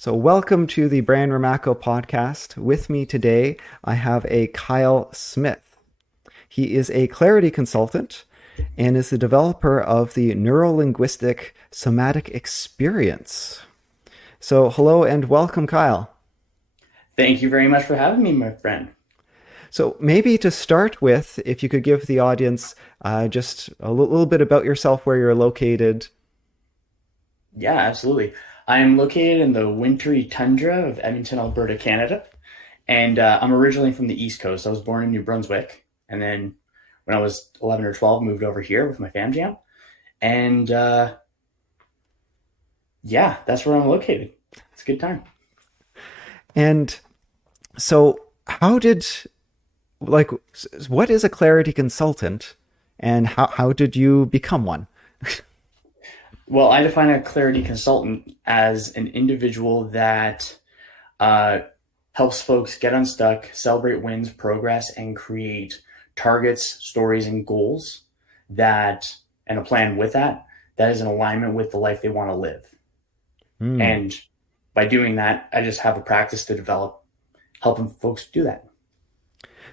So, welcome to the Brian Ramacco podcast. With me today, I have a Kyle Smith. He is a clarity consultant and is the developer of the neuro-linguistic somatic experience. So, hello and welcome, Kyle. Thank you very much for having me, my friend. So, maybe to start with, if you could give the audience just a little bit about yourself, where you're located. Yeah, absolutely. I'm located in the wintry tundra of Edmonton, Alberta, Canada, and I'm originally from the East Coast. I was born in New Brunswick, and then when I was 11 or 12, moved over here with my fam jam, and yeah, that's where I'm located. It's a good time. And so, how did, like, what is a clarity consultant and how did you become one? Well, I define a clarity consultant as an individual that uh, helps folks get unstuck, celebrate wins, progress, and create targets, stories, and goals that, and a plan with that, that is in alignment with the life they want to live. Hmm. And by doing that, I just have a practice to develop, helping folks do that.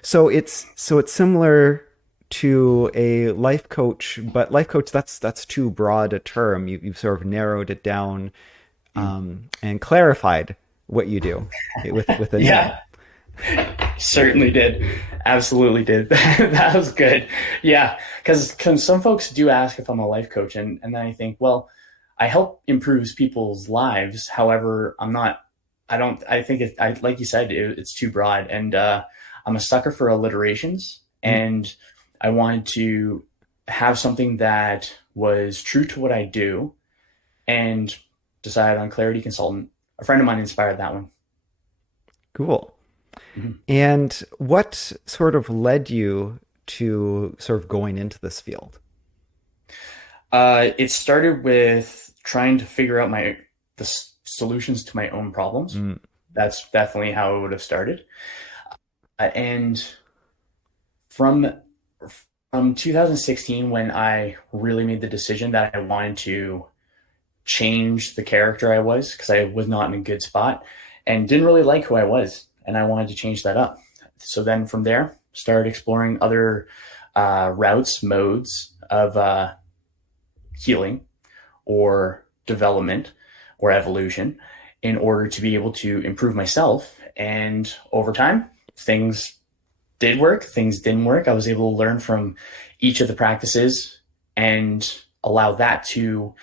So it's similar to a life coach, but life coach, that's too broad a term. You've sort of narrowed it down and clarified what you do with a name. Yeah, certainly did. Absolutely did. That was good. Yeah, because some folks do ask if I'm a life coach, and then I think, well, I help improves people's lives. However, I'm not. I don't. I think like you said, it's too broad, and I'm a sucker for alliterations, Mm. and I wanted to have something that was true to what I do, and decided on clarity consultant. A friend of mine inspired that one. Cool. Mhm. And what sort of led you to sort of going into this field? It started with trying to figure out solutions to my own problems. Mm. That's definitely how it would have started. And from from 2016, when I really made the decision that I wanted to change the character I was, because I was not in a good spot and didn't really like who I was, and I wanted to change that up. So then from there, started exploring other routes, modes of healing or development or evolution in order to be able to improve myself. And over time, things did work, things didn't work. I was able to learn from each of the practices and allow that to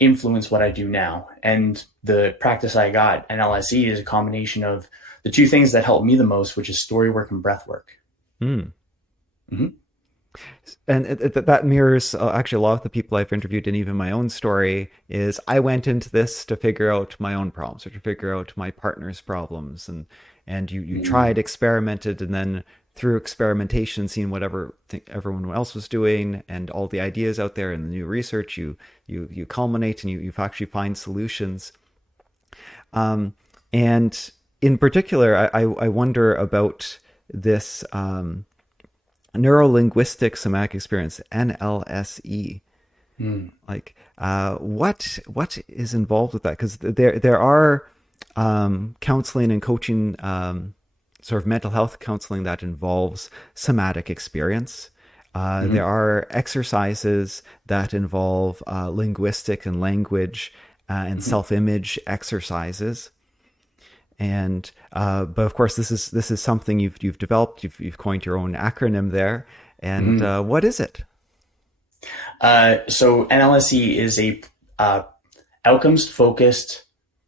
influence what I do now. And the practice I got, NLSE, is a combination of the two things that helped me the most, which is story work and breath work. Mm. Mm-hmm. And that mirrors actually a lot of the people I've interviewed, and even my own story is I went into this to figure out my own problems or to figure out my partner's problems, and you Mm-hmm. tried, experimented, and then through experimentation, seeing whatever everyone else was doing and all the ideas out there and the new research, you culminate and you actually find solutions. And in particular, I wonder about this. Neuro-linguistic somatic experience, NLSE. Mm-hmm. Like, what is involved with that? Because there are counseling and coaching, sort of mental health counseling that involves somatic experience. There are exercises that involve linguistic and language and Mm-hmm. self-image exercises. And but of course, this is something you've developed. You've coined your own acronym there. And Mm-hmm. what is it? So NLSE is a uh, outcomes focused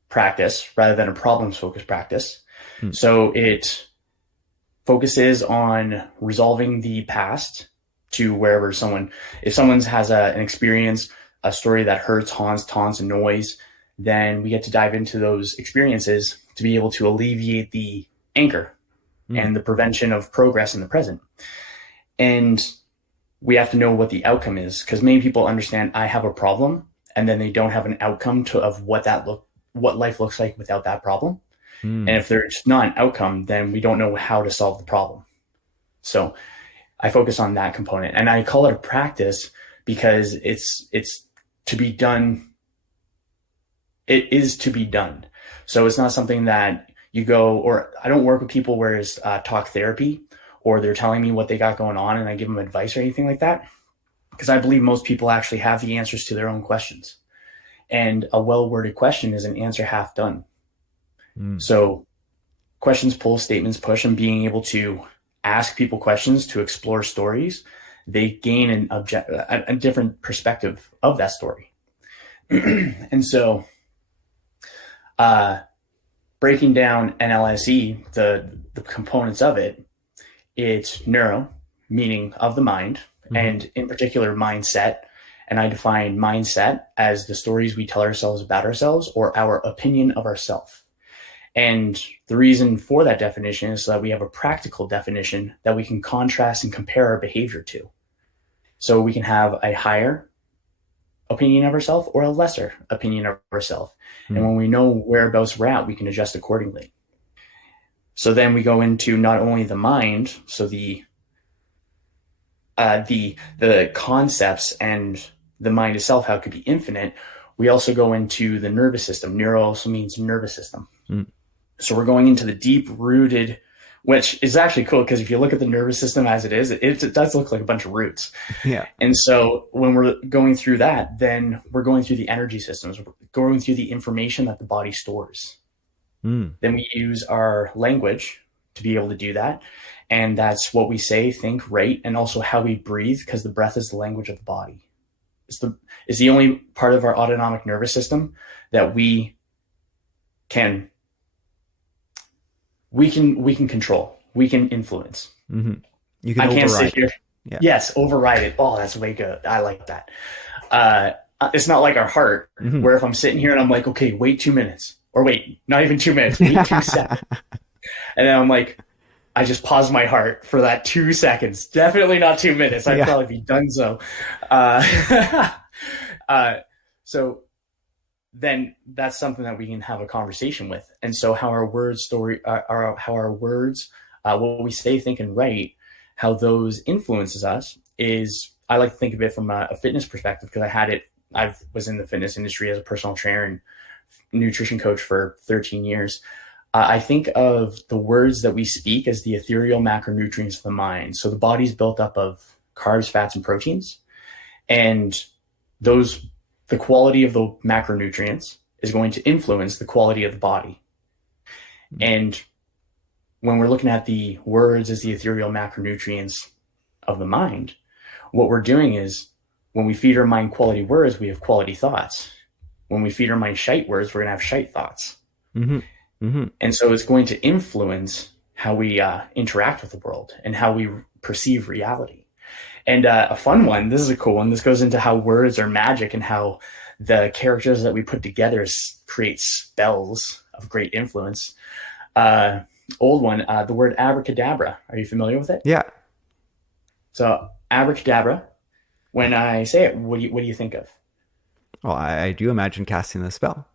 practice rather than a problems focused practice. Hmm. So it focuses on resolving the past to wherever if someone has an experience, a story that hurts, haunts, taunts, and annoys, then we get to dive into those experiences to be able to alleviate the anchor Hmm. and the prevention of progress in the present. And we have to know what the outcome is, because many people understand I have a problem and then they don't have an outcome of what life looks like without that problem. And Hmm. if there's not an outcome, then we don't know how to solve the problem. So I focus on that component, and I call it a practice because it's to be done. It is to be done. So it's not something that you go, or I don't work with people where it's talk therapy, or they're telling me what they got going on and I give them advice or anything like that. Because I believe most people actually have the answers to their own questions. And a well-worded question is an answer half done. So questions pull, statements push, and being able to ask people questions to explore stories, they gain a different perspective of that story. And so breaking down NLSE, the components of it, it's neuro, meaning of the mind, and in particular mindset. And I define mindset as the stories we tell ourselves about ourselves or our opinion of ourselves. And the reason for that definition is so that we have a practical definition that we can contrast and compare our behavior to. So we can have a higher opinion of ourselves or a lesser opinion of ourselves. And when we know whereabouts we're at, we can adjust accordingly. So then we go into not only the mind, so the concepts and the mind itself, how it could be infinite. We also go into the nervous system. Neuro also means nervous system. So we're going into the deep rooted, which is actually cool because if you look at the nervous system as it is, it does look like a bunch of roots. Yeah. And so when we're going through that, then we're going through the energy systems, we're going through the information that the body stores. Then we use our language to be able to do that. And that's what we say, think, write, and also how we breathe, because the breath is the language of the body. It's the only part of our autonomic nervous system that we can control, we can influence. You can I can't override. sit here. Yeah. Yes, override it. Oh, that's way good. I like that. It's not like our heart, where if I'm sitting here and I'm like, okay, wait 2 minutes, or wait, not even 2 minutes, wait 2 seconds, and then I'm like, I just pause my heart for that 2 seconds. Definitely not 2 minutes. I'd probably be done so. So then that's something that we can have a conversation with. And so how our words what we say, think, and write, how those influences us is, I like to think of it from a fitness perspective, because I was in the fitness industry as a personal trainer and nutrition coach for 13 years. I think of the words that we speak as the ethereal macronutrients of the mind. So the body's built up of carbs, fats, and proteins. And the quality of the macronutrients is going to influence the quality of the body. And when we're looking at the words as the ethereal macronutrients of the mind, what we're doing is, when we feed our mind quality words, we have quality thoughts. When we feed our mind shite words, we're going to have shite thoughts. And so it's going to influence how we interact with the world and how we perceive reality. And a fun one, this is a cool one. This goes into how words are magic and how the characters that we put together create spells of great influence. Old one, the word abracadabra. Are you familiar with it? Yeah. So abracadabra, when I say it, what do you think of? Well, I do imagine casting the spell.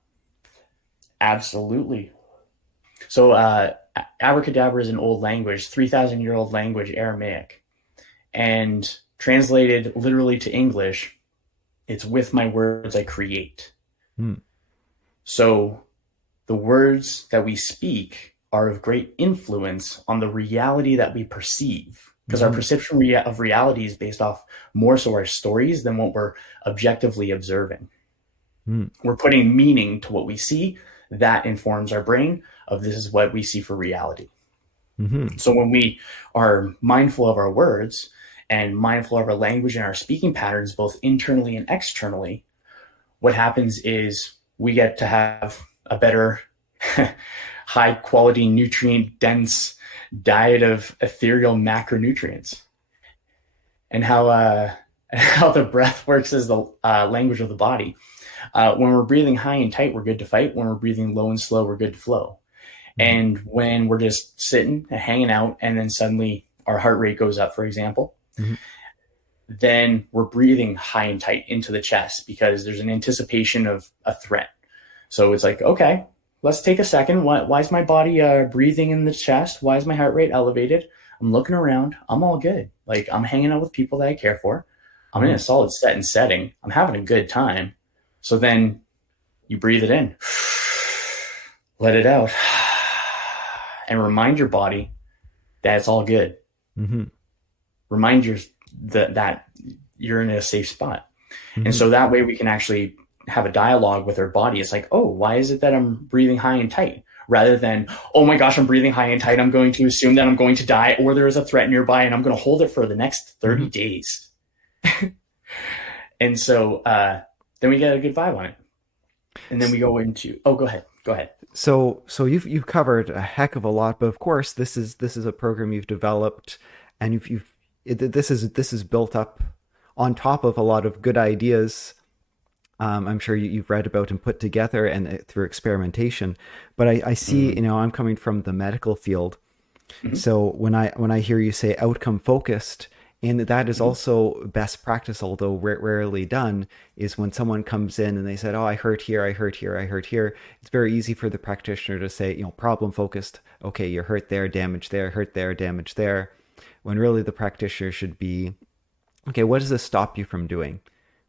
Absolutely. So abracadabra is an old language, 3,000-year-old language, Aramaic. And translated literally to English, it's with my words I create. So the words that we speak are of great influence on the reality that we perceive, because our perception of reality is based off more so our stories than what we're objectively observing. We're putting meaning to what we see. That informs our brain of this is what we see for reality. So when we are mindful of our words and mindful of our language and our speaking patterns, both internally and externally, what happens is we get to have a better high quality, nutrient dense diet of ethereal macronutrients. And how the breath works as the language of the body. When we're breathing high and tight, we're good to fight. When we're breathing low and slow, we're good to flow. And when we're just sitting and hanging out and then suddenly our heart rate goes up, for example, then we're breathing high and tight into the chest because there's an anticipation of a threat. So it's like, okay, let's take a second. Why is my body breathing in the chest? Why is my heart rate elevated? I'm looking around. I'm all good. Like, I'm hanging out with people that I care for. I'm in a solid setting. I'm having a good time. So then you breathe it in. let it out, and remind your body that it's all good. Mm-hmm. Remind your that you're in a safe spot. And Mm-hmm. so that way we can actually have a dialogue with our body. It's like, oh, why is it that I'm breathing high and tight? Rather than, oh my gosh, I'm breathing high and tight. I'm going to assume that I'm going to die, or there is a threat nearby and I'm going to hold it for the next 30 Mm-hmm. days. And so then we get a good vibe on it. And then we go into, oh, go ahead. Go ahead. So you've covered a heck of a lot, but of course this is a program you've developed, and this is built up on top of a lot of good ideas. I'm sure you've read about and put together and through experimentation. But I see, Mm-hmm. I'm coming from the medical field, Mm-hmm. so when I hear you say outcome focused, and that is Mm-hmm. also best practice, although rarely done, is when someone comes in and they said, "Oh, I hurt here, I hurt here, I hurt here." It's very easy for the practitioner to say, problem focused. Okay, you're hurt there, damage there, hurt there, damage there. When really the practitioner should be, okay, what does this stop you from doing?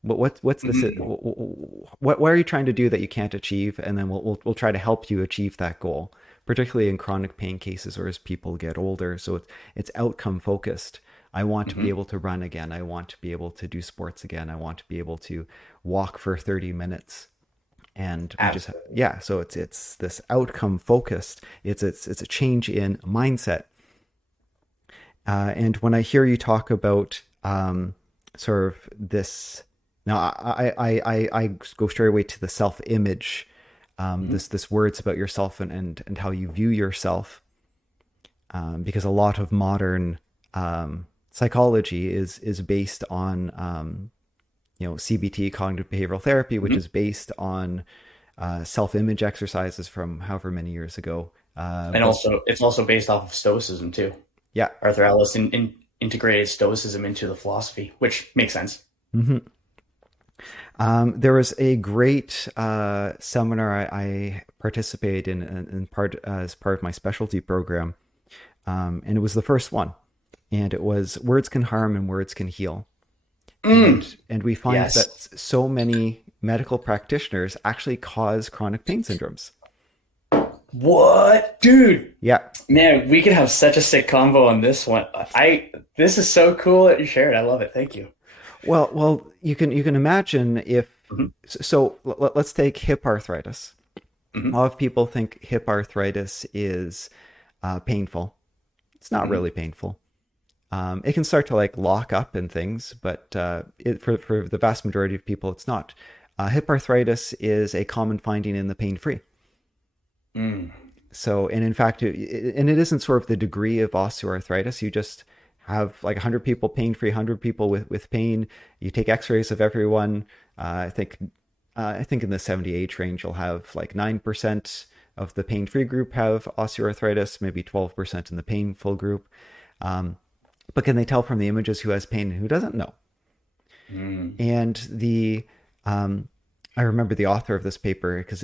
What's this? Mm-hmm. What are you trying to do that you can't achieve? And then we'll try to help you achieve that goal, particularly in chronic pain cases or as people get older. So it's outcome focused. I want to be Mm-hmm. able to run again. I want to be able to do sports again. I want to be able to walk for 30 minutes. And we just, Absolutely. yeah. So it's this outcome focused. It's a change in mindset. And when I hear you talk about sort of this, now I go straight away to the self image, Mm-hmm. this words about yourself and how you view yourself, because a lot of modern psychology is based on CBT, cognitive behavioral therapy, which Mm-hmm. is based on self image exercises from however many years ago. And But also, it's also based off of Stoicism too. yeah. Arthur Ellis integrated Stoicism into the philosophy, which makes sense. Mm-hmm. There was a great seminar I participated in part as part of my specialty program, and it was the first one, and it was words can harm and words can heal, Mm, and we find that yes. so many medical practitioners actually cause chronic pain syndromes. What, dude? Yeah, Man, we could have such a sick combo on this one. This is so cool that you shared. I love it. Thank you. well, you can imagine if Hmm. so. Let's take hip arthritis. A Hmm. lot of people think hip arthritis is painful. It's not Hmm. really painful. It can start to like lock up and things, but for the vast majority of people, it's not. Hip arthritis is a common finding in the pain free. Mm. So, and in fact, and it isn't sort of the degree of osteoarthritis. You just have like 100 people pain free, 100 people with pain. You take X-rays of everyone. I think in the 70 age range, you'll have like 9% of the pain free group have osteoarthritis, maybe 12% in the painful group. Um, but can they tell from the images who has pain and who doesn't? No. Mm. And I remember the author of this paper because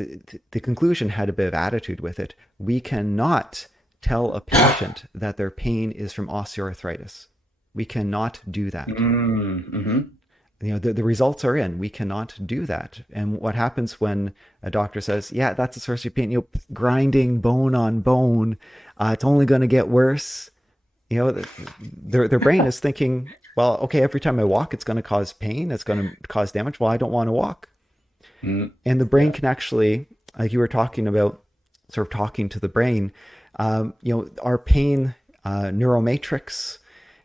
the conclusion had a bit of attitude with it. We cannot tell a patient that their pain is from osteoarthritis. We cannot do that. Mm. Hmm. The results are in. We cannot do that. And what happens when a doctor says, yeah, that's a source of pain, grinding bone on bone, it's only going to get worse. Their brain is thinking, well, okay, every time I walk, it's going to cause pain. It's going to cause damage. Well, I don't want to walk. Mm. And the brain Yeah. can actually, like you were talking about, sort of talking to the brain, our pain neuromatrix,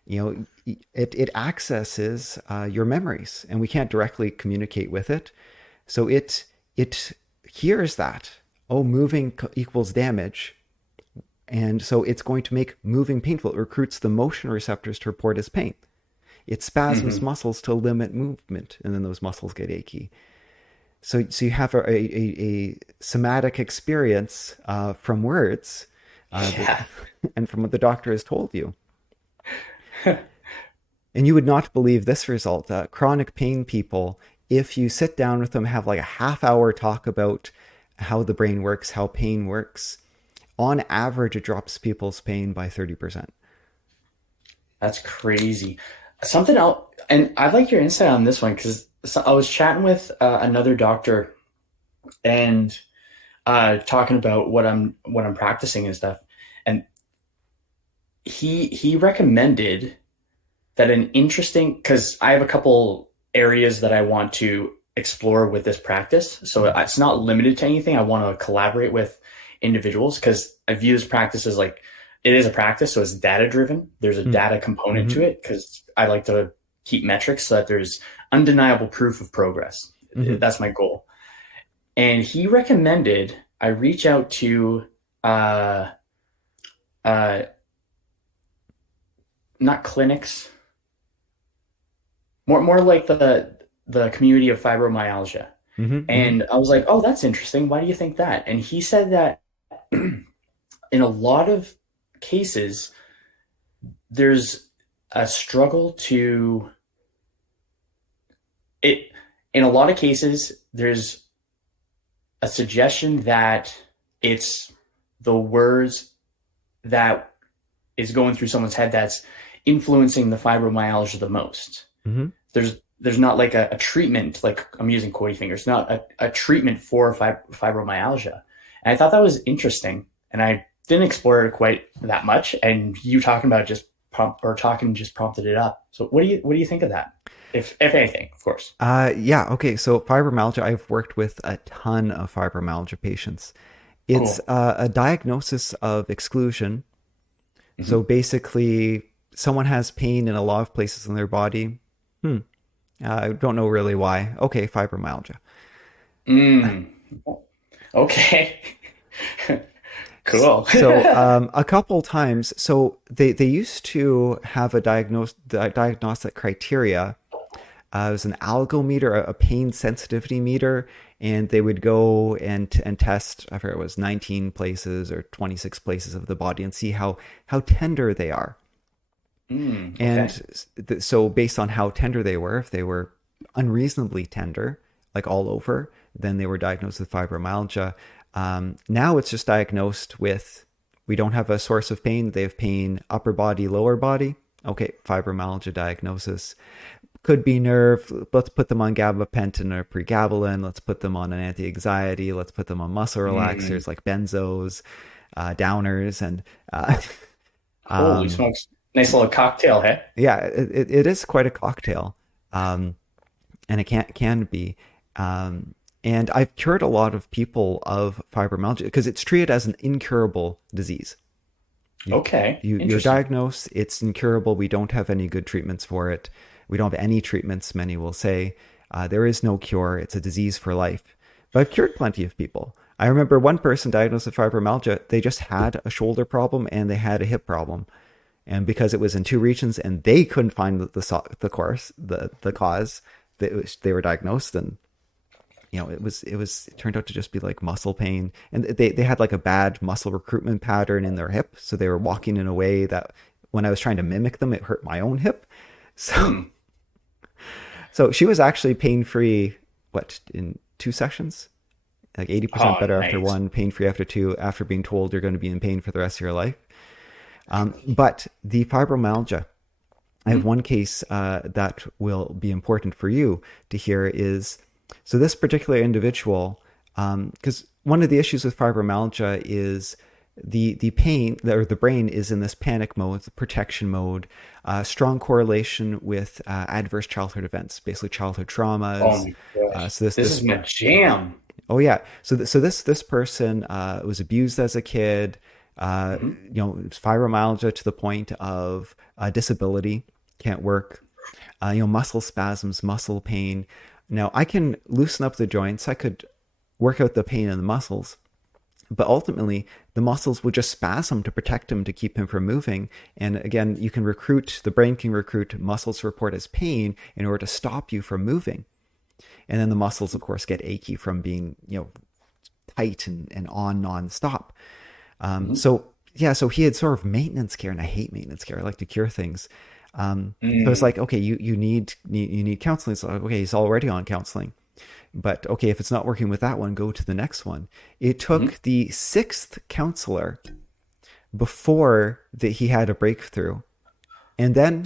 it accesses your memories, and we can't directly communicate with it. So it hears that, oh, moving equals damage. And so it's going to make moving painful. It recruits the motion receptors to report as pain. It spasms Hmm. muscles to limit movement, and then those muscles get achy. So you have a somatic experience from words, that, Yeah. and from what the doctor has told you. And you would not believe this result. Chronic pain people, if you sit down with them, have like a half-hour talk about how the brain works, how pain works, on average, it drops people's pain by 30%. That's crazy. Something else, and I'd like your insight on this one because I was chatting with another doctor, and talking about what I'm practicing and stuff, and he recommended that an interesting, because I have a couple areas that I want to explore with this practice. So it's not limited to anything. I want to collaborate with individuals because I view this practice as like it is a practice, so it's data driven. There's a data component Mm-hmm. to it because I like to keep metrics so that there's undeniable proof of progress. Mm-hmm. That's my goal. And he recommended I reach out to uh, uh, not clinics, more like the community of fibromyalgia. Mm-hmm. Mm-hmm. And I was like, oh, that's interesting. Why do you think that? And he said that in a lot of cases, there's a struggle to it. In a lot of cases, there's a suggestion that it's the words that is going through someone's head that's influencing the fibromyalgia the most. Mm-hmm. There's not like a treatment, like I'm using Cody fingers, not a treatment for fibromyalgia. And I thought that was interesting. And I didn't explore it quite that much. And you talking about just prompted it up. So what do you think of that? If anything, of course. Yeah, okay. So fibromyalgia, I've worked with a ton of fibromyalgia patients. It's Cool. a diagnosis of exclusion. So Mm-hmm. basically, someone has pain in a lot of places in their body. Hmm. I don't know really why. Okay, fibromyalgia. Mm. Okay. Cool. So a couple times, so they used to have a diagnostic criteria. It was an algometer, a pain sensitivity meter, and they would go and test. I forget it was 19 places or 26 places of the body and see how tender they are. Okay. And so based on how tender they were, if they were unreasonably tender, like all over, then they were diagnosed with fibromyalgia. Now it's just diagnosed with, we don't have a source of pain. They have pain upper body, lower body. Okay, fibromyalgia diagnosis. Could be nerve. Let's put them on gabapentin or pregabalin. Let's put them on an anti-anxiety. Let's put them on muscle Mm. relaxers like benzos, downers, and uh, Holy um, smokes. Nice little cocktail, hey? yeah, it is quite a cocktail, um, and it can be. Um, and I've cured a lot of people of fibromyalgia because it's treated as an incurable disease. You, Okay. you're Interesting. diagnosed, it's incurable. We don't have any good treatments for it. We don't have any treatments, many will say. There is no cure. It's a disease for life. But I've cured plenty of people. I remember one person diagnosed with fibromyalgia, they just had a shoulder problem and they had a hip problem. And because it was in two regions and they couldn't find the cause, they were diagnosed, and it turned out to just be like muscle pain, and they had like a bad muscle recruitment pattern in their hip, so they were walking in a way that when I was trying to mimic them, it hurt my own hip. So Hmm. so she was actually pain free. What, in 2 sessions? Like 80% Oh, better after nice. one, pain free after two. After being told you're going to be in pain for the rest of your life. But the fibromyalgia, I have Hmm. one case that will be important for you to hear is, so this particular individual, because one of the issues with fibromyalgia is the pain, or the brain is in this panic mode, the protection mode, strong correlation with adverse childhood events, basically childhood Oh traumas. my gosh. So this This this is my jam. Oh yeah. So this person was abused as a kid. Hmm. Fibromyalgia to the point of disability, can't work. Muscle spasms, muscle pain. Now I can loosen up the joints. I could work out the pain in the muscles, but ultimately the muscles will just spasm to protect him, to keep him from moving. And again, the brain can recruit muscles to report as pain in order to stop you from moving. And then the muscles, of course, get achy from being, tight and on nonstop. Hmm. So yeah, so he had sort of maintenance care, and I hate maintenance care. I like to cure things. So it's Mm. like, okay, you need counseling. So okay, he's already on counseling, but okay, if it's not working with that one, go to the next one. It Hmm. took the sixth counselor before that he had a breakthrough, and then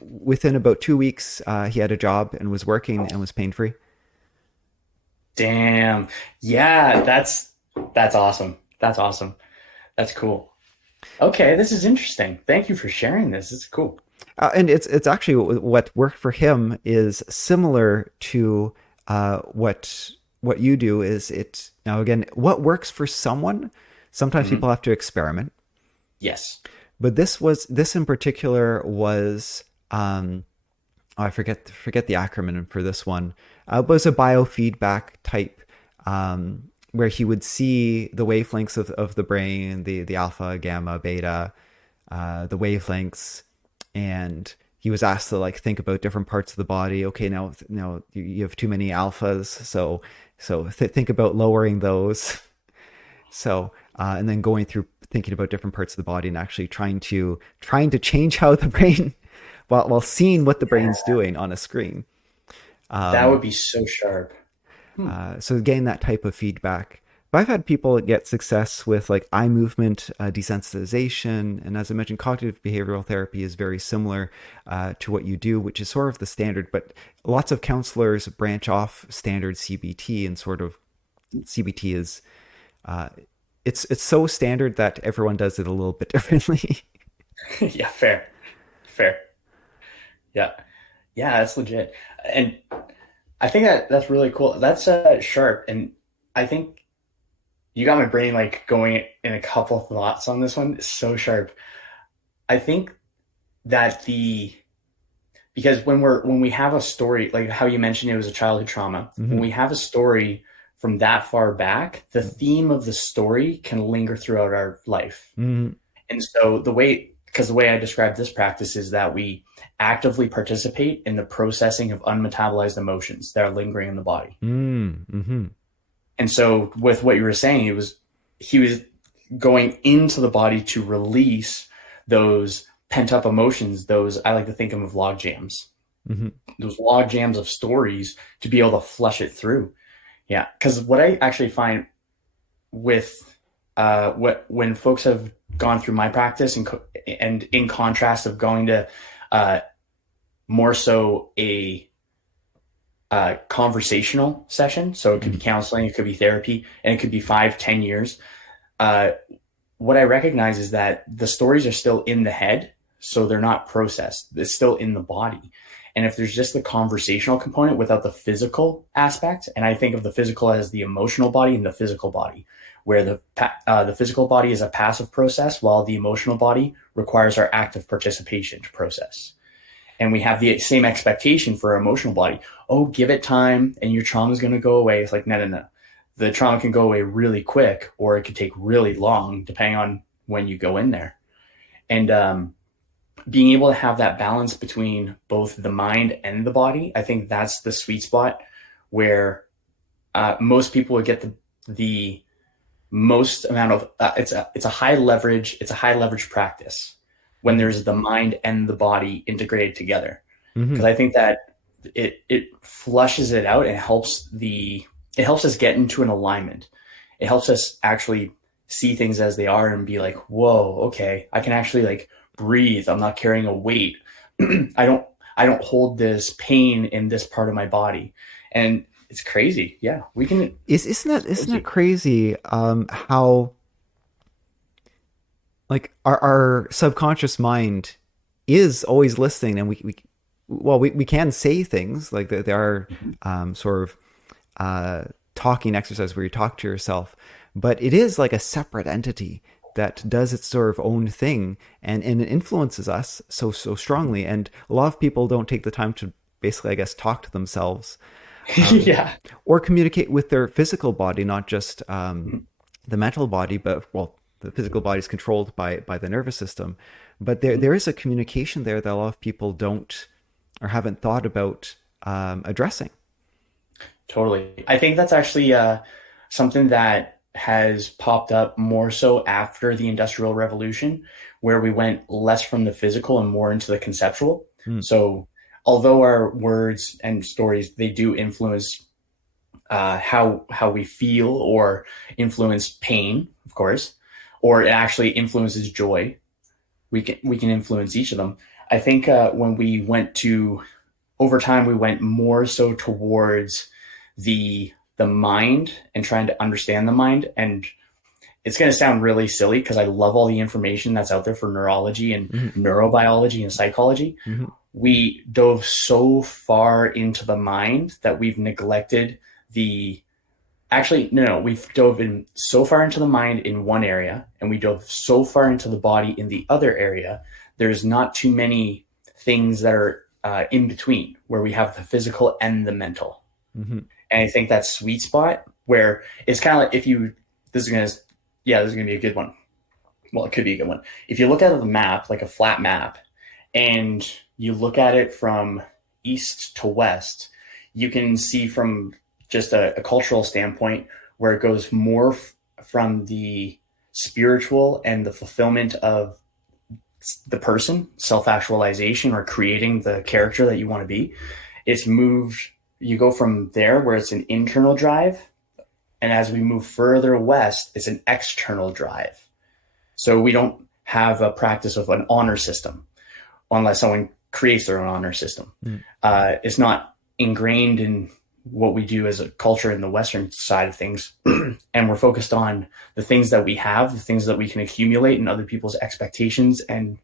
within about 2 weeks, he had a job and was working and was pain free. Damn. Yeah, That's awesome. That's awesome. That's cool. Okay, this is interesting. Thank you for sharing this. It's cool. And it's actually what worked for him is similar to what you do. Is it now again what works for someone? Sometimes Hmm. people have to experiment, Yes. but this in particular was oh, I forget the acronym for this one. It was a biofeedback type where he would see the wavelengths of the brain, the alpha, gamma, beta, the wavelengths, and he was asked to like think about different parts of the body. Okay, now you have too many alphas, so think about lowering those. So and then going through thinking about different parts of the body and actually trying to change how the brain while seeing what the brain's doing on a screen. That would be so sharp. Hmm. So gain that type of feedback. But I've had people get success with like eye movement desensitization, and as I mentioned, cognitive behavioral therapy is very similar to what you do, which is sort of the standard. But lots of counselors branch off standard CBT, and sort of CBT is uh, it's so standard that everyone does it a little bit differently. Yeah, fair. Fair. Yeah. Yeah, that's legit. And I think that's really cool. That's sharp. And I think you got my brain like going in a couple of thoughts on this one. It's so sharp. I think that the because when we have a story, like how you mentioned it was a childhood trauma, when Mm-hmm. we have a story from that far back, the theme of the story can linger throughout our life. Mm-hmm. And so because the way I describe this practice is that we actively participate in the processing of unmetabolized emotions that are lingering in the body. Mm-hmm. And so with what you were saying, he was going into the body to release those pent up emotions, those I like to think of log jams, Mm-hmm. those log jams of stories to be able to flush it through. Yeah. Because what I actually find with when folks have gone through my practice and in contrast of going to uh, more so a conversational session, so it could be Mm-hmm. counseling, it could be therapy, and it could be 5, 10 years. uh, what I recognize is that the stories are still in the head, so they're not processed. It's still in the body. And if there's just the conversational component without the physical aspect, and I think of the physical as the emotional body and the physical body, where the physical body is a passive process, while the emotional body requires our active participation to process. And we have the same expectation for our emotional body. Oh, give it time, and your trauma is going to go away. It's like no, no, no. The trauma can go away really quick, or it could take really long, depending on when you go in there. And being able to have that balance between both the mind and the body, I think that's the sweet spot where most people would get the most amount of it's a high leverage practice when Mm-hmm. there's the mind and the body integrated together, Mm-hmm. because I think that it flushes it out and it helps us get into an alignment. It helps us actually see things as they are and be like, whoa, okay, I can actually like breathe. I'm not carrying a weight. I don't hold this pain in this part of my body. And it's crazy. Yeah, we can. It's Isn't that crazy. crazy? How like our subconscious mind is always listening, and we can say things like there are Mhm. sort of talking exercise where you talk to yourself, but it is like a separate entity that does its sort of own thing, and it influences us so strongly. And a lot of people don't take the time to basically, I guess, talk to themselves Yeah. or communicate with their physical body, not just the mental body, but well, the physical body is controlled by the nervous system. But there is a communication there that a lot of people don't or haven't thought about addressing. Totally. I think that's actually something that has popped up more so after the Industrial Revolution, where we went less from the physical and more into the conceptual. Mm, So, although our words and stories they do influence how we feel or influence pain, of course, or it actually influences joy. We can influence each of them. I think when we went to over time, we went more so towards the the mind and trying to understand the mind. And it's going to sound really silly because I love all the information that's out there for neurology and neurobiology and psychology. We dove so far into the mind that we've neglected the actually no, we've dove in so far into the mind in one area and we dove so far into the body in the other area. There's not too many things that are in between where we have the physical and the mental. And I think that sweet spot where it's kind of like this is going to be a good one. Well, it could be a good one. If you look at the map, like a flat map, and you look at it from east to west, you can see from just a cultural standpoint where it goes more from the spiritual and the fulfillment of the person, self-actualization or creating the character that you want to be. It's moved, you go from there where it's an internal drive. And as we move further west, it's an external drive. So we don't have a practice of an honor system unless someone creates their own honor system. It's not ingrained in what we do as a culture in the Western side of things. And we're focused on the things that we have, the things that we can accumulate and other people's expectations and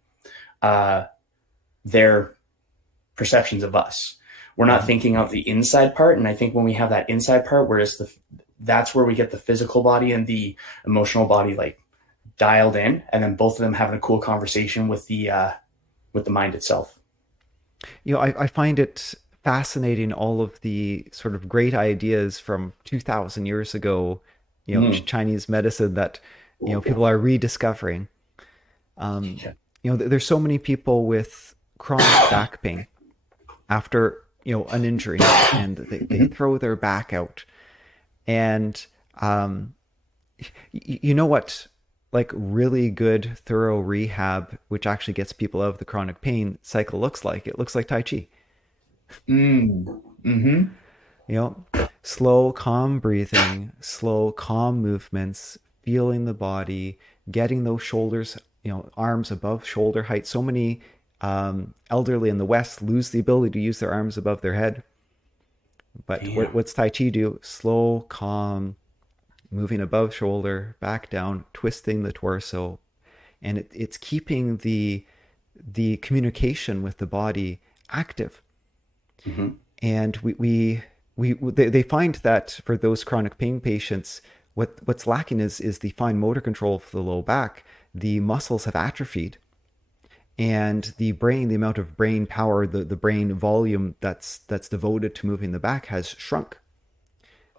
their perceptions of us. We're not thinking of the inside part. And I think when we have that inside part, that's where we get the physical body and the emotional body like dialed in, and then both of them having a cool conversation with the mind itself. I find it fascinating, all of the sort of great ideas from 2000 years ago, Chinese medicine that, people are rediscovering. There's so many people with chronic back pain after, an injury, and they throw their back out. And, what, like really good, thorough rehab, which actually gets people out of the chronic pain cycle looks like? It looks like Tai Chi. Slow, calm breathing, slow, calm movements, feeling the body, getting those shoulders, arms above shoulder height. So many elderly in the West lose the ability to use their arms above their head. But what's Tai Chi do? Slow, calm, moving above shoulder, back down, twisting the torso. And it's keeping the communication with the body active. And they find that for those chronic pain patients, what's lacking is the fine motor control for the low back. The muscles have atrophied, and the amount of brain power, the brain volume that's devoted to moving the back has shrunk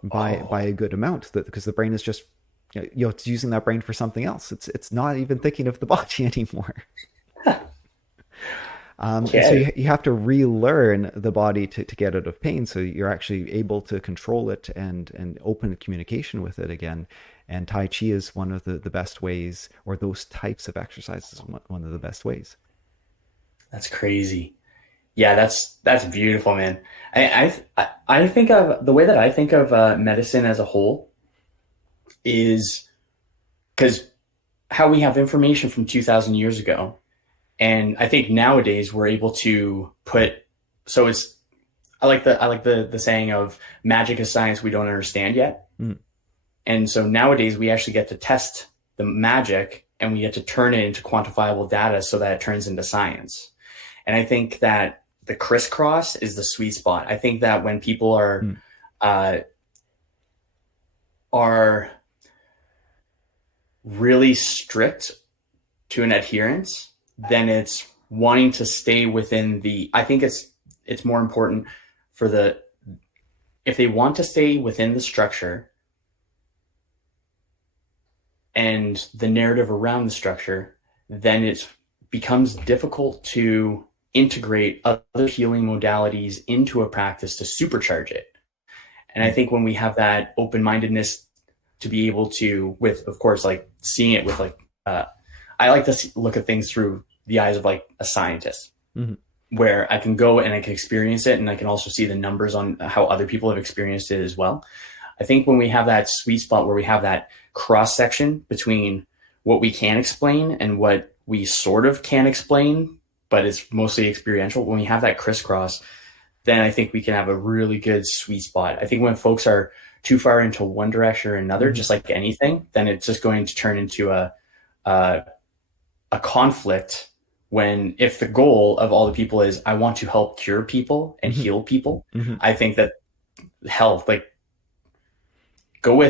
by a good amount, because the brain is just it's using that brain for something else. It's not even thinking of the body anymore. And so you have to relearn the body to get out of pain, so you're actually able to control it and open communication with it again. And Tai Chi is one of the best ways, or those types of exercises, one of the best ways. That's crazy. Yeah, that's beautiful, man. I think of the way that I think of medicine as a whole is because how we have information from 2000 years ago. And I think nowadays we're able to I like the saying of magic is science we don't understand yet. And so nowadays we actually get to test the magic and we get to turn it into quantifiable data so that it turns into science. And I think that the crisscross is the sweet spot. I think that when people are really strict to an adherence, then it's wanting to stay within I think it's more important if they want to stay within the structure and the narrative around the structure, then it becomes difficult to integrate other healing modalities into a practice to supercharge it. And I think when we have that open-mindedness to be able to, with, of course, like seeing it with I like to look at things through the eyes of like a scientist, where I can go and I can experience it. And I can also see the numbers on how other people have experienced it as well. I think when we have that sweet spot where we have that cross section between what we can explain and what we sort of can explain, but it's mostly experiential, when we have that crisscross, then I think we can have a really good sweet spot. I think when folks are too far into one direction or another, Hmm. just like anything, then it's just going to turn into a, a conflict. When if the goal of all the people is I want to help cure people and Hmm. heal people, Hmm. I think that health, like, go.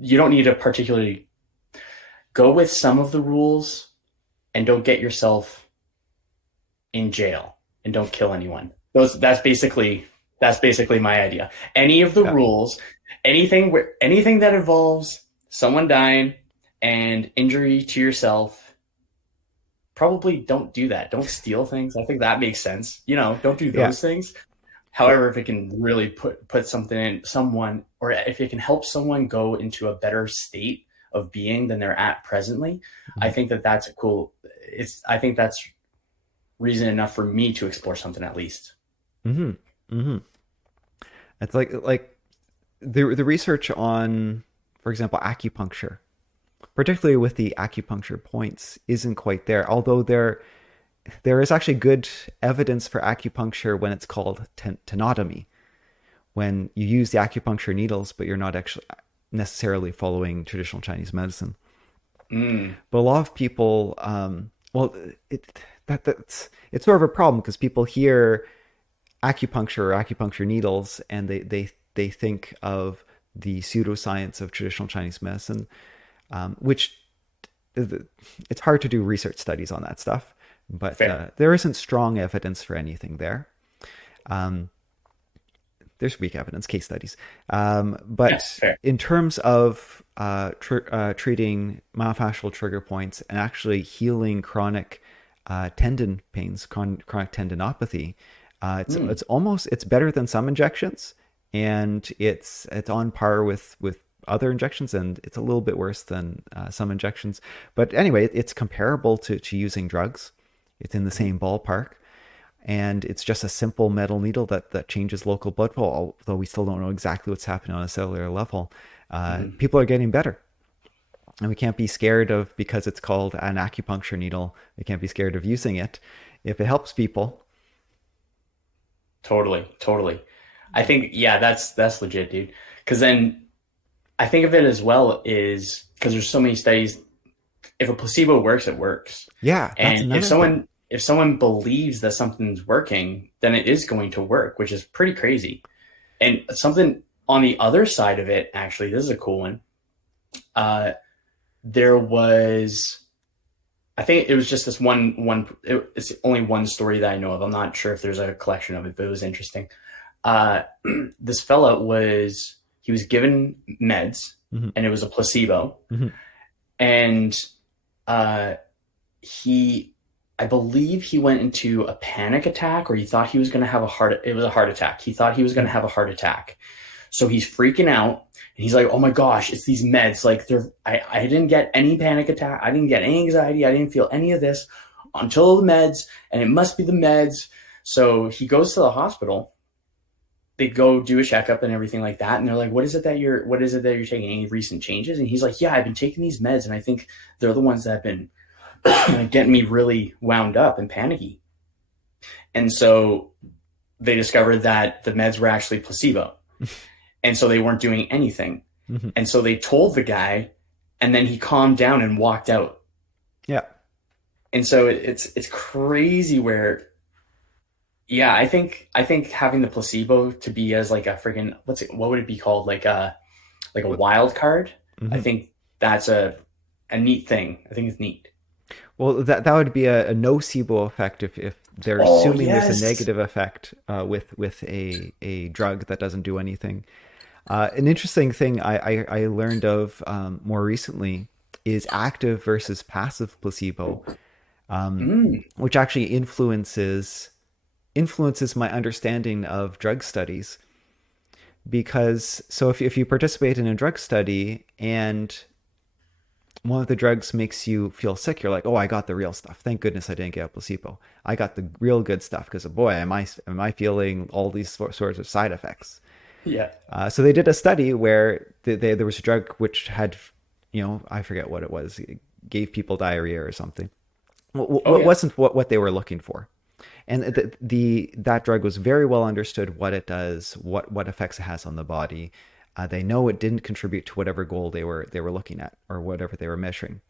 You don't need to particularly go with some of the rules, and don't get yourself in jail, and don't kill anyone. That's basically my idea. Any of the Yeah. rules, anything that involves someone dying and injury to yourself, probably don't do that. Don't steal things. I think that makes sense. Don't do Yeah. those things. Well, However, if it can really put something in someone, or if it can help someone go into a better state of being than they're at presently, I mhm. think that that's a cool. I think that's reason enough for me to explore something at least. Hmm. Hmm. It's like the research on, for example, acupuncture, particularly with the acupuncture points, isn't quite there. Although there is actually good evidence for acupuncture when it's called tenotomy, when you use the acupuncture needles, but you're not actually necessarily following traditional Chinese medicine. Mm, But a lot of people, well, it that's it's sort of a problem because people hear acupuncture or acupuncture needles and they think of the pseudoscience of traditional Chinese medicine, which it's hard to do research studies on that stuff, but fair. there isn't strong evidence for anything there. Um, there's weak evidence, case studies. Yeah, But fair. in terms of treating myofascial trigger points and actually healing chronic tendon pains, chronic tendinopathy, Mm, it's better than some injections, and it's on par with other injections, and it's a little bit worse than some injections. But anyway, it's comparable to using drugs. It's in the same ballpark, and it's just a simple metal needle that changes local blood flow. Although we still don't know exactly what's happening on a cellular level, mm, people are getting better, and we can't be scared of because it's called an acupuncture needle. We can't be scared of using it if it helps people. totally, totally. I think, yeah, that's legit, dude. Because then I think of it as well is because there's so many studies. If a placebo works, it works. Yeah, that's And if another thing. someone believes that something's working, then it is going to work, which is pretty crazy. And something on the other side of it, actually, this is a cool one. Uh, there was, I think it was just this it's only one story that I know of. I'm not sure if there's a collection of it, but it was interesting. Uh, this fella he was given meds, Hmm. and it was a placebo. Hmm. And uh, he, I believe he went into a panic attack, or he thought he was going to have it was a heart attack. He thought he was going to have a heart attack. So he's freaking out, and he's like, "Oh my gosh, it's these meds! Like, I didn't get any panic attack. I didn't get any anxiety. I didn't feel any of this until the meds, and it must be the meds." So he goes to the hospital. They go do a checkup and everything like that, and they're like, what is it that you're taking? Any recent changes?" And he's like, "Yeah, I've been taking these meds, and I think they're the ones that have been getting me really wound up and panicky." And so they discovered that the meds were actually placebo. And so they weren't doing anything. Hmm. And so they told the guy, and then he calmed down and walked out. Yeah. And so it's crazy where, yeah, I think having the placebo to be as like a freaking, what would it be called? Like a wild card. I Hmm. think that's a neat thing. I think it's neat. Well, that would be a nocebo effect if they're Oh assuming there's a yes. negative effect with a drug that doesn't do anything. An interesting thing I learned of more recently is active versus passive placebo, Mm, which actually influences my understanding of drug studies. Because so if you participate in a drug study and one of the drugs makes you feel sick, you're like, oh, I got the real stuff. Thank goodness I didn't get a placebo. I got the real good stuff because boy, am I feeling all these sorts of side effects. yeah. So they did a study where there was a drug which had, I forget what it was, it gave people diarrhea or something. Oh What yeah. wasn't what they were looking for. And that drug was very well understood what it does, what effects it has on the body. They know it didn't contribute to whatever goal they were looking at or whatever they were measuring.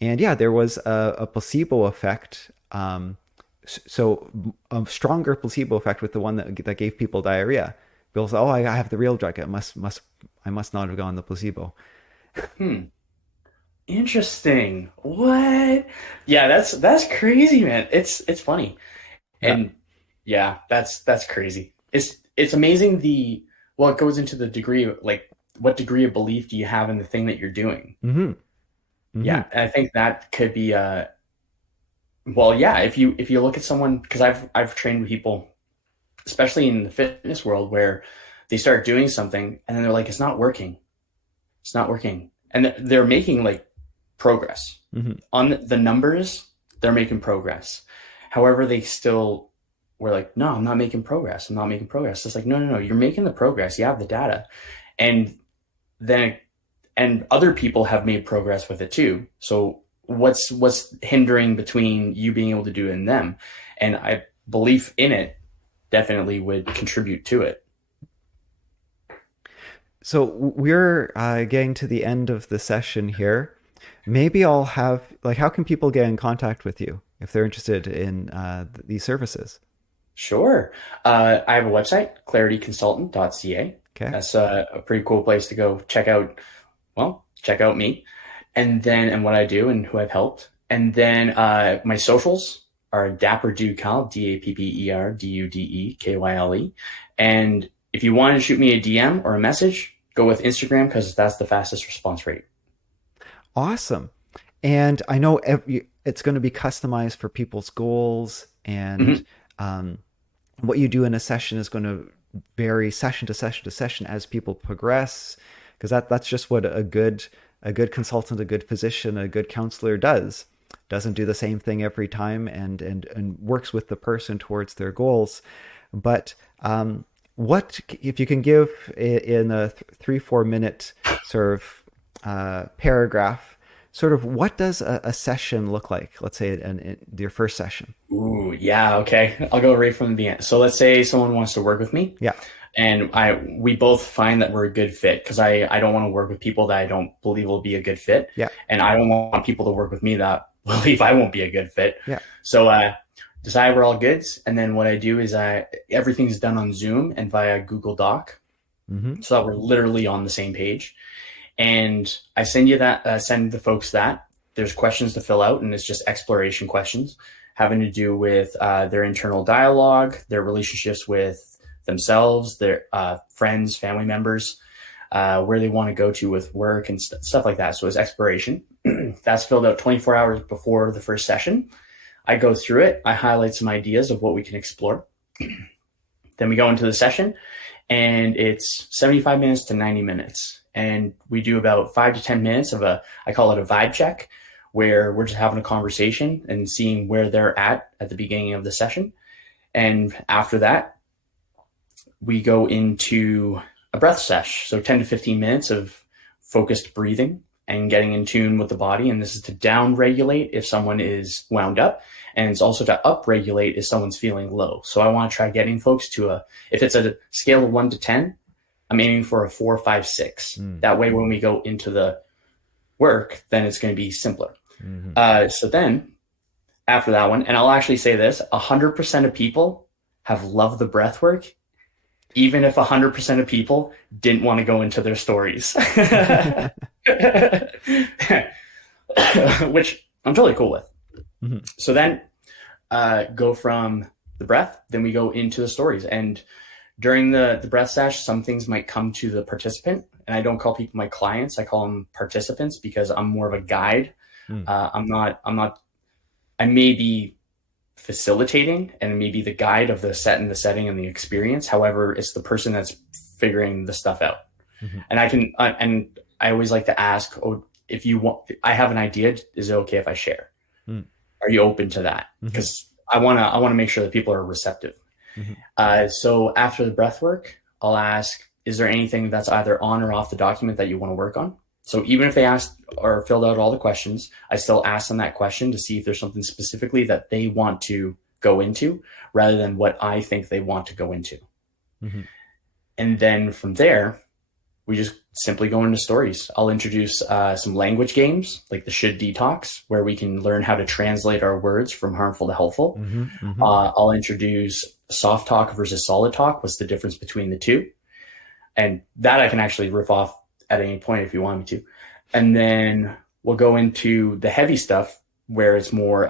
And yeah, there was a placebo effect. So a stronger placebo effect with the one that gave people diarrhea. People say, "Oh, I have the real drug. I must not have gone the placebo." Hmm. Interesting. What? Yeah, that's crazy, man. It's funny. Yeah. And yeah, that's crazy. It's amazing well, it goes into the degree of like what degree of belief do you have in the thing that you're doing? Mm-hmm. Mm-hmm. Yeah, and I think that could be well, yeah, if you look at someone because I've trained with people, especially in the fitness world, where they start doing something and then they're like, it's not working. It's not working. And they're making like progress. Mm-hmm. On the numbers, they're making progress. However, they still were like, no, I'm not making progress. I'm not making progress. It's like, no, no, no, you're making the progress. You have the data. And then, and other people have made progress with it too. So what's hindering between you being able to do it and them? And I belief in it definitely would contribute to it. So we're getting to the end of the session here. Maybe I'll have like, how can people get in contact with you if they're interested in these services? Sure. I have a website, clarityconsultant.ca. Okay. That's a pretty cool place to go check out me and what I do and who I've helped. And then my socials are dapperdudekyle, DAPPERDUDEKYLE. And if you want to shoot me a DM or a message, go with Instagram because that's the fastest response rate. Awesome. And I know it's going to be customized for people's goals, and Mm-hmm. um, what you do in a session is going to vary session to session to session as people progress, because that's just what a good consultant, a good physician, a good counselor does. Doesn't do the same thing every time, and works with the person towards their goals. But what if you can give in a 3-4 minute sort of paragraph, sort of what does a session look like? Let's say your first session. Ooh, yeah, okay. I'll go right from the beginning. So let's say someone wants to work with me Yeah. and we both find that we're a good fit because I don't want to work with people that I don't believe will be a good fit. Yeah. And I don't want people to work with me that believe I won't be a good fit. Yeah. So decide we're all goods. And then what I do is everything's done on Zoom and via Google Doc. Mm-hmm. So that we're literally on the same page. And I send send the folks that. There's questions to fill out, and it's just exploration questions having to do with their internal dialogue, their relationships with themselves, their friends, family members, where they want to go to with work and stuff like that. So it's exploration. That's filled out 24 hours before the first session. I go through it. I highlight some ideas of what we can explore. Then we go into the session, and it's 75 minutes to 90 minutes. And we do about 5 to 10 minutes of I call it a vibe check, where we're just having a conversation and seeing where they're at the beginning of the session. And after that, we go into a breath sesh. So 10 to 15 minutes of focused breathing and getting in tune with the body. And this is to down regulate if someone is wound up. And it's also to up regulate if someone's feeling low. So I want to try getting folks to if it's a scale of 1 to 10, I'm aiming for a 4, 5, 6. That way, when we go into the work, then it's going to be simpler. Mm-hmm. So then after that one, and I'll actually say this, 100% of people have loved the breath work, even if 100% of people didn't want to go into their stories, which I'm totally cool with. Mm-hmm. So then go from the breath, then we go into the stories. And during the breath sesh, some things might come to the participant, and I don't call people my clients. I call them participants because I'm more of a guide. I may be facilitating and maybe the guide of the set and the setting and the experience. However, it's the person that's figuring the stuff out. Mm-hmm. And and I always like to ask, if you want, I have an idea. Is it okay if I share? Are you open to that? Because I want to make sure that people are receptive. Mm-hmm. So after the breath work, I'll ask, is there anything that's either on or off the document that you want to work on? So even if they asked or filled out all the questions, I still ask them that question to see if there's something specifically that they want to go into rather than what I think they want to go into. Mm-hmm. And then from there, we just simply go into stories. I'll introduce some language games like the should detox, where we can learn how to translate our words from harmful to helpful. Mm-hmm. Mm-hmm. I'll introduce soft talk versus solid talk. What's the difference between the two? And that I can actually riff off at any point if you want me to. And then we'll go into the heavy stuff where it's more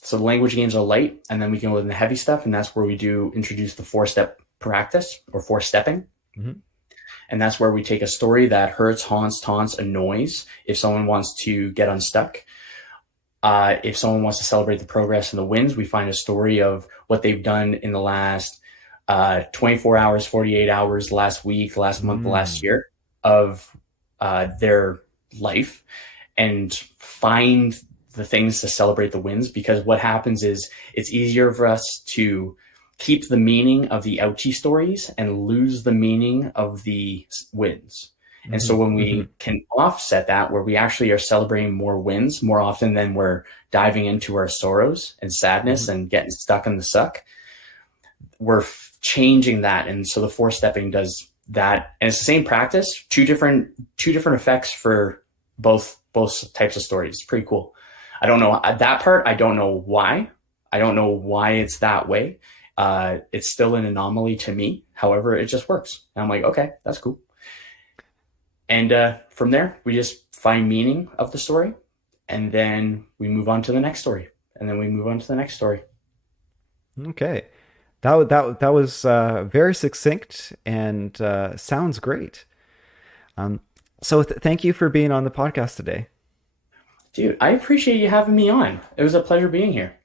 so the language games are light, and then we can go into the heavy stuff, and that's where we do introduce the 4-step practice or 4-stepping. Mm-hmm. And that's where we take a story that hurts, haunts, taunts, annoys if someone wants to get unstuck. If someone wants to celebrate the progress and the wins, we find a story of what they've done in the last 24 hours, 48 hours, last week, last month, last year of their life, and find the things to celebrate the wins. Because what happens is it's easier for us to keep the meaning of the ouchie stories and lose the meaning of the wins. Mm-hmm. And so when we can offset that, where we actually are celebrating more wins more often than we're diving into our sorrows and sadness and getting stuck in the suck, we're changing that. And so the 4-stepping does that. And it's the same practice, two different effects for both types of stories. It's pretty cool. I don't know that part. I don't know why. I don't know why it's that way. It's still an anomaly to me. However, it just works. And I'm like, okay, that's cool. And from there, we just find meaning of the story, and then we move on to the next story, and then we move on to the next story. Okay. That was very succinct and sounds great. So thank you for being on the podcast today. Dude, I appreciate you having me on. It was a pleasure being here.